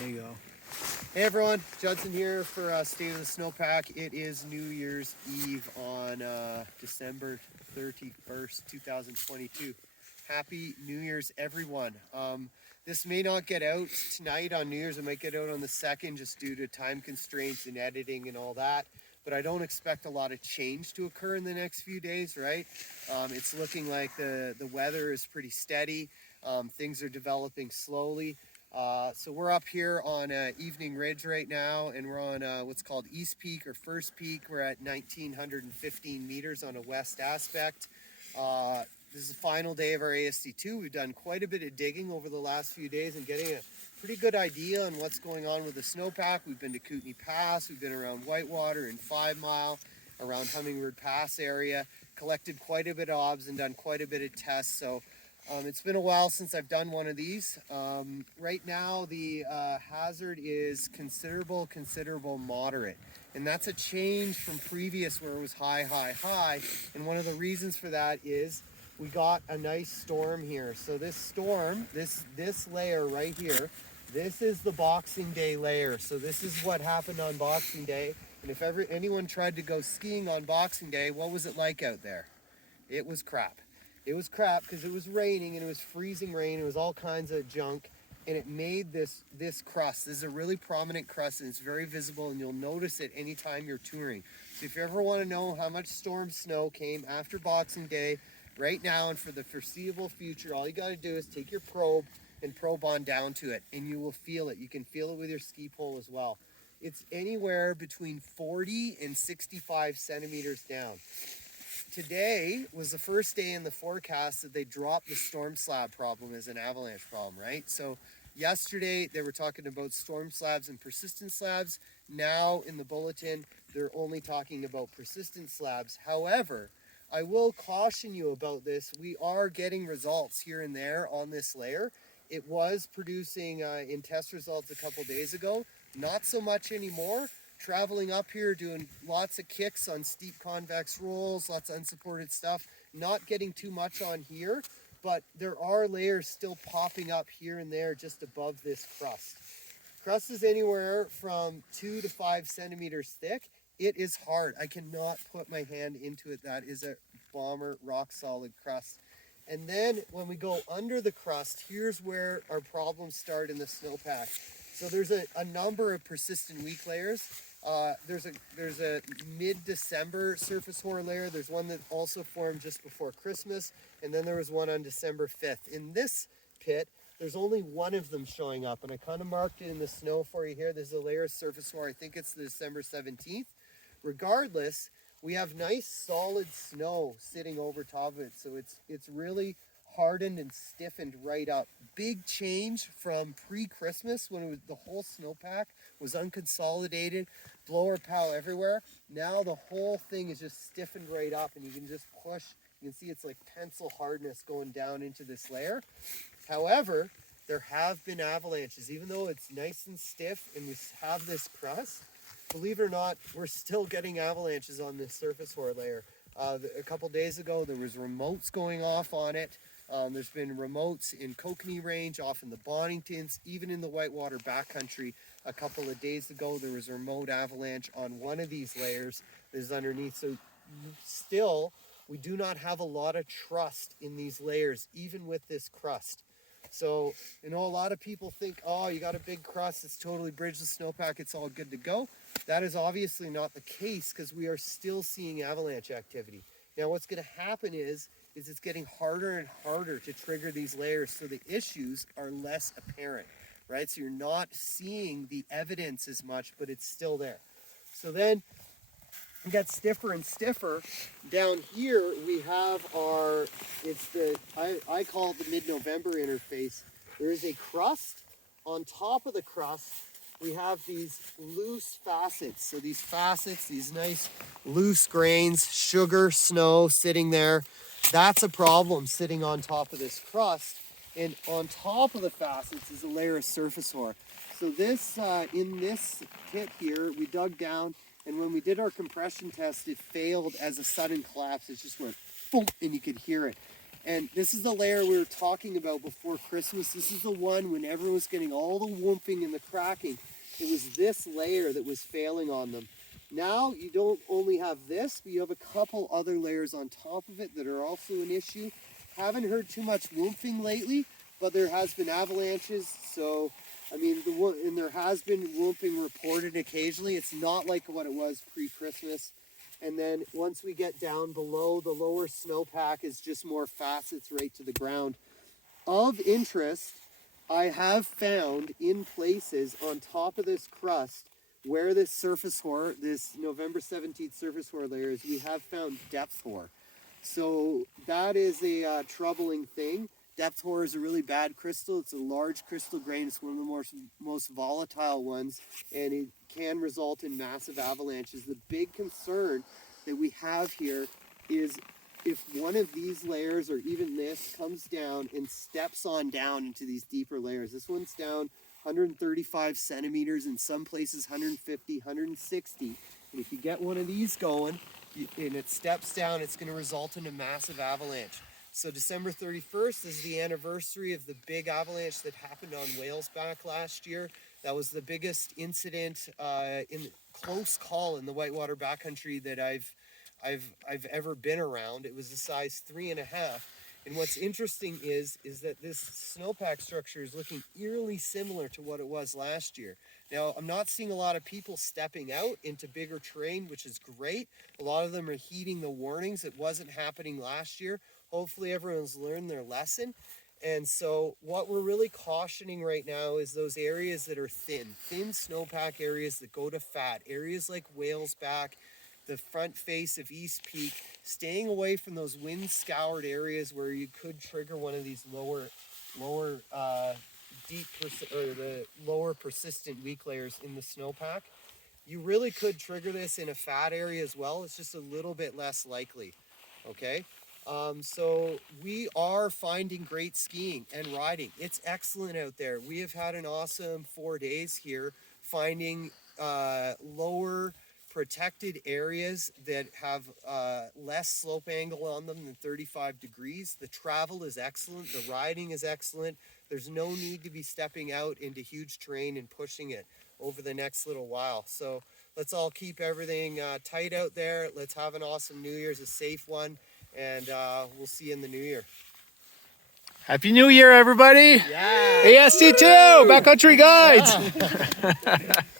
There you go. Hey everyone, Judson here for State of the Snowpack. It is New Year's Eve on December 31st, 2022. Happy New Year's, everyone. This may not get out tonight on New Year's. It might get out on the 2nd just due to time constraints and editing and all that. But I don't expect a lot of change to occur in the next few days, right? It's looking like the weather is pretty steady. Things are developing slowly. So we're up here on Evening Ridge right now, and we're on what's called East Peak or First Peak. We're at 1,915 meters on a west aspect. This is the final day of our AST2. We've done quite a bit of digging over the last few days and getting a pretty good idea on what's going on with the snowpack. We've been to Kootenay Pass, we've been around Whitewater and 5 Mile, around Hummingbird Pass area, collected quite a bit of obs and done quite a bit of tests. So it's been a while since I've done one of these. Right now the hazard is considerable, moderate. And that's a change from previous where it was high, high, high. And one of the reasons for that is we got a nice storm here. So this storm, this layer right here, this is the Boxing Day layer. So this is what happened on Boxing Day. And if anyone tried to go skiing on Boxing Day, what was it like out there? It was crap. It was crap because it was raining and it was freezing rain. It was all kinds of junk, and it made this crust. This is a really prominent crust, and it's very visible, and you'll notice it anytime you're touring. So if you ever want to know how much storm snow came after Boxing Day, right now and for the foreseeable future, all you got to do is take your probe and probe on down to it, and you will feel it. You can feel it with your ski pole as well. It's anywhere between 40 and 65 centimeters down. Today was the first day in the forecast that they dropped the storm slab problem as an avalanche problem, right? So yesterday they were talking about storm slabs and persistent slabs. Now in the bulletin, they're only talking about persistent slabs. However, I will caution you about this. We are getting results here and there on this layer. It was producing in test results a couple days ago, not so much anymore. Traveling up here, doing lots of kicks on steep convex rolls, lots of unsupported stuff, not getting too much on here, but there are layers still popping up here and there just above this crust. Crust is anywhere from 2 to 5 centimeters thick. It is hard. I cannot put my hand into it. That is a bomber rock solid crust. And then when we go under the crust, here's where our problems start in the snowpack. So there's a number of persistent weak layers. There's a mid-December surface hoar layer. There's one that also formed just before Christmas, and then there was one on December 5th. In this pit, there's only one of them showing up, and I kind of marked it in the snow for you here. There's a layer of surface hoar. I think it's the December 17th. Regardless, we have nice solid snow sitting over top of it, so it's really hardened and stiffened right up. Big change from pre-Christmas when it was, the whole snowpack was unconsolidated, blower pow everywhere. Now the whole thing is just stiffened right up, and you can just push. You can see it's like pencil hardness going down into this layer. However, there have been avalanches, even though it's nice and stiff and we have this crust. Believe it or not, we're still getting avalanches on this surface hoar layer. A couple days ago, there was remotes going off on it. There's been remotes in Kootenay Range, off in the Boningtons, even in the Whitewater Backcountry. A couple of days ago, there was a remote avalanche on one of these layers that is underneath. So still, we do not have a lot of trust in these layers, even with this crust. So, you know, a lot of people think, oh, you got a big crust, it's totally bridged the snowpack, it's all good to go. That is obviously not the case because we are still seeing avalanche activity. Now, what's going to happen is it's getting harder and harder to trigger these layers, so the issues are less apparent, right? So you're not seeing the evidence as much, but it's still there. So then it gets stiffer and stiffer. Down here we have our, I call it the mid-November interface. There is a crust. On top of the crust, we have these loose facets. So these facets, these nice loose grains, sugar, snow sitting there. That's a problem sitting on top of this crust. And on top of the facets is a layer of surface hoar. So this, in this pit here, we dug down, and when we did our compression test, it failed as a sudden collapse. It just went boom, and you could hear it. And this is the layer we were talking about before Christmas. This is the one when everyone was getting all the whooping and the cracking. It was this layer that was failing on them. Now you don't only have this, but you have a couple other layers on top of it that are also an issue. Haven't heard too much whooping lately, but there has been avalanches. So, I mean, and there has been whooping reported occasionally. It's not like what it was pre-Christmas. And then once we get down below, the lower snowpack is just more facets right to the ground. Of interest, I have found in places on top of this crust where this surface hoar, this November 17th surface hoar layer is, we have found depth hoar. So that is a troubling thing. Depth hoar is a really bad crystal. It's a large crystal grain. It's one of the most volatile ones, and it can result in massive avalanches. The big concern that we have here is if one of these layers, or even this, comes down and steps on down into these deeper layers. This one's down 135 centimeters, in some places 150, 160. And if you get one of these going, and it steps down, it's going to result in a massive avalanche. So December 31st is the anniversary of the big avalanche that happened on Whalesback last year. That was the biggest incident in close call in the whitewater backcountry that I've ever been around. It was a size 3.5. And what's interesting is that this snowpack structure is looking eerily similar to what it was last year. Now, I'm not seeing a lot of people stepping out into bigger terrain, which is great. A lot of them are heeding the warnings. It wasn't happening last year. Hopefully everyone's learned their lesson. And so what we're really cautioning right now is those areas that are thin snowpack areas that go to fat, areas like Whalesback, the front face of East Peak, staying away from those wind-scoured areas where you could trigger one of these lower persistent weak layers in the snowpack. You really could trigger this in a fat area as well. It's just a little bit less likely, okay? So we are finding great skiing and riding. It's excellent out there. We have had an awesome 4 days here finding lower protected areas that have less slope angle on them than 35 degrees. The travel is excellent. The riding is excellent. There's no need to be stepping out into huge terrain and pushing it over the next little while. So let's all keep everything tight out there. Let's have an awesome New Year's, a safe one, and we'll see you in the new year. Happy New Year, everybody! Yeah! AST2, Backcountry Guides!